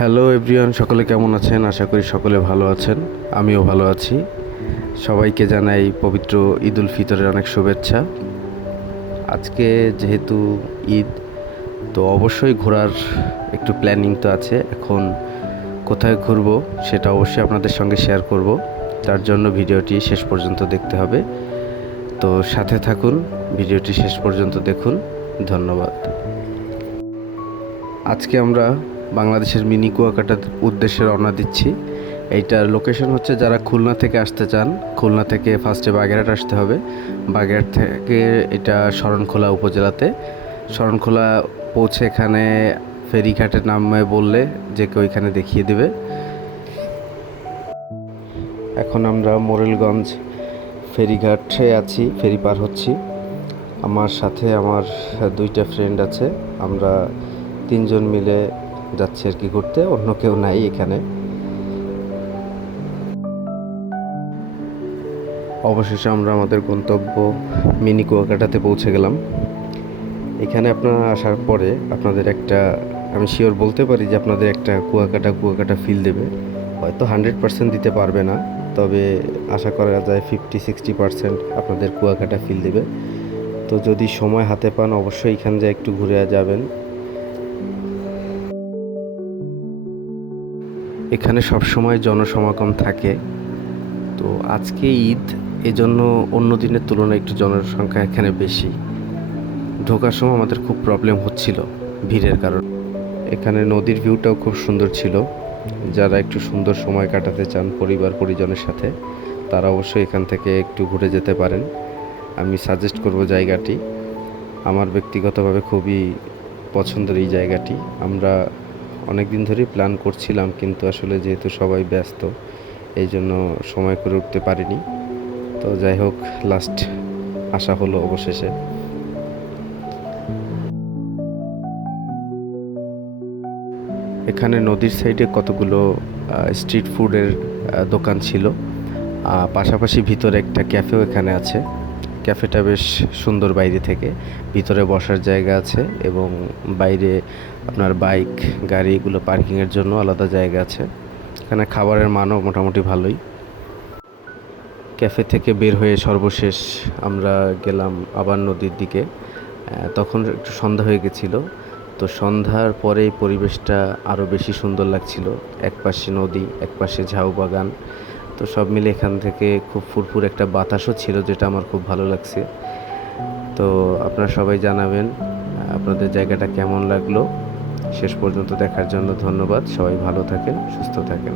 Hello everyone, সকলে কেমন আছেন? আশা করি সকলে ভালো আছেন। আমিও ভালো আছি। সবাইকে জানাই পবিত্র ঈদ উল ফিতরের অনেক শুভেচ্ছা। আজকে যেহেতু ঈদ, তো অবশ্যই ঘোরার একটু প্ল্যানিং তো আছে। এখন কোথায় ঘুরবো সেটা অবশ্যই আপনাদের সঙ্গে শেয়ার করব। তার জন্য ভিডিওটি শেষ পর্যন্ত দেখতে হবে। তো সাথে থাকুন, ভিডিওটি শেষ পর্যন্ত দেখুন। ধন্যবাদ। আজকে আমরা বাংলাদেশের মিনি কুয়াকাটার উদ্দেশ্যে রওনা দিচ্ছি। এইটার লোকেশন হচ্ছে, যারা খুলনা থেকে আসতে চান, খুলনা থেকে ফার্স্টে বাগেরহাট আসতে হবে। বাগেরহাট থেকে এটা শরণখোলা উপজেলাতে। শরণখোলা পৌঁছে এখানে ফেরিঘাটের নামে বললে যে কেউ এখানে দেখিয়ে দেবে। এখন আমরা মোরেলগঞ্জ ফেরিঘাটে আছি, ফেরি পার হচ্ছি। আমার সাথে আমার দুইটা ফ্রেন্ড আছে। আমরা তিনজন মিলে যাচ্ছি আর কি ঘুরতে, অন্য কেউ নাই এখানে। অবশেষে আমরা আমাদের গন্তব্য মিনি কুয়াকাটাতে পৌঁছে গেলাম। এখানে আপনারা আসার পরে আপনাদের একটা, আমি শিওর বলতে পারি যে আপনাদের একটা কুয়াকাটা ফিল দেবে। হয়তো 100% দিতে পারবে না, তবে আশা করা যায় 50-60% আপনাদের কুয়াকাটা ফিল দেবে। তো যদি সময় হাতে পান অবশ্যই এখান থেকে একটু ঘুরে যাবেন। এখানে সব সময় জনসমাগম থাকে। তো আজকে ঈদ, এজন্য অন্য দিনের তুলনায় একটু জনসংখ্যা এখানে বেশি। ঢোকার সময় আমাদের খুব প্রবলেম হচ্ছিল ভিড়ের কারণে। এখানে নদীর ভিউটাও খুব সুন্দর ছিল। যারা একটু সুন্দর সময় কাটাতে চান পরিবার পরিজনের সাথে, তারা অবশ্যই এখান থেকে একটু ঘুরে যেতে পারেন। আমি সাজেস্ট করব জায়গাটি। আমার ব্যক্তিগতভাবে খুবই পছন্দের এই জায়গাটি। আমরা অনেক দিন ধরেই প্ল্যান করছিলাম, কিন্তু আসলে যেহেতু সবাই ব্যস্ত, এই জন্য সময় করে উঠতে পারিনি। তো যাই হোক, লাস্ট আসা হলো অবশেষে। এখানে নদীর সাইডে কতগুলো স্ট্রিট ফুডের দোকান ছিল। পাশাপাশি ভিতরে একটা ক্যাফেও এখানে আছে। ক্যাফেটা বেশ সুন্দর বাইরে থেকে। ভিতরে বসার জায়গা আছে এবং বাইরে আপনার বাইক গাড়ি এগুলো পার্কিংয়ের জন্য আলাদা জায়গা আছে। এখানে খাবারের মানও মোটামুটি ভালোই। ক্যাফে থেকে বের হয়ে সর্বশেষ আমরা গেলাম আবার নদীর দিকে। তখন একটু সন্ধ্যা হয়ে গেছিলো। তো সন্ধ্যার পরে পরিবেশটা আরও বেশি সুন্দর লাগছিল। একপাশে নদী, একপাশে ঝাউ বাগান। তো সব মিলে এখান থেকে খুব ফুরফুর একটা বাতাসও ছিল, যেটা আমার খুব ভালো লাগছে। তো আপনারা সবাই জানাবেন আপনাদের জায়গাটা কেমন লাগলো। শেষ পর্যন্ত দেখার জন্য ধন্যবাদ। সবাই ভালো থাকেন, সুস্থ থাকেন।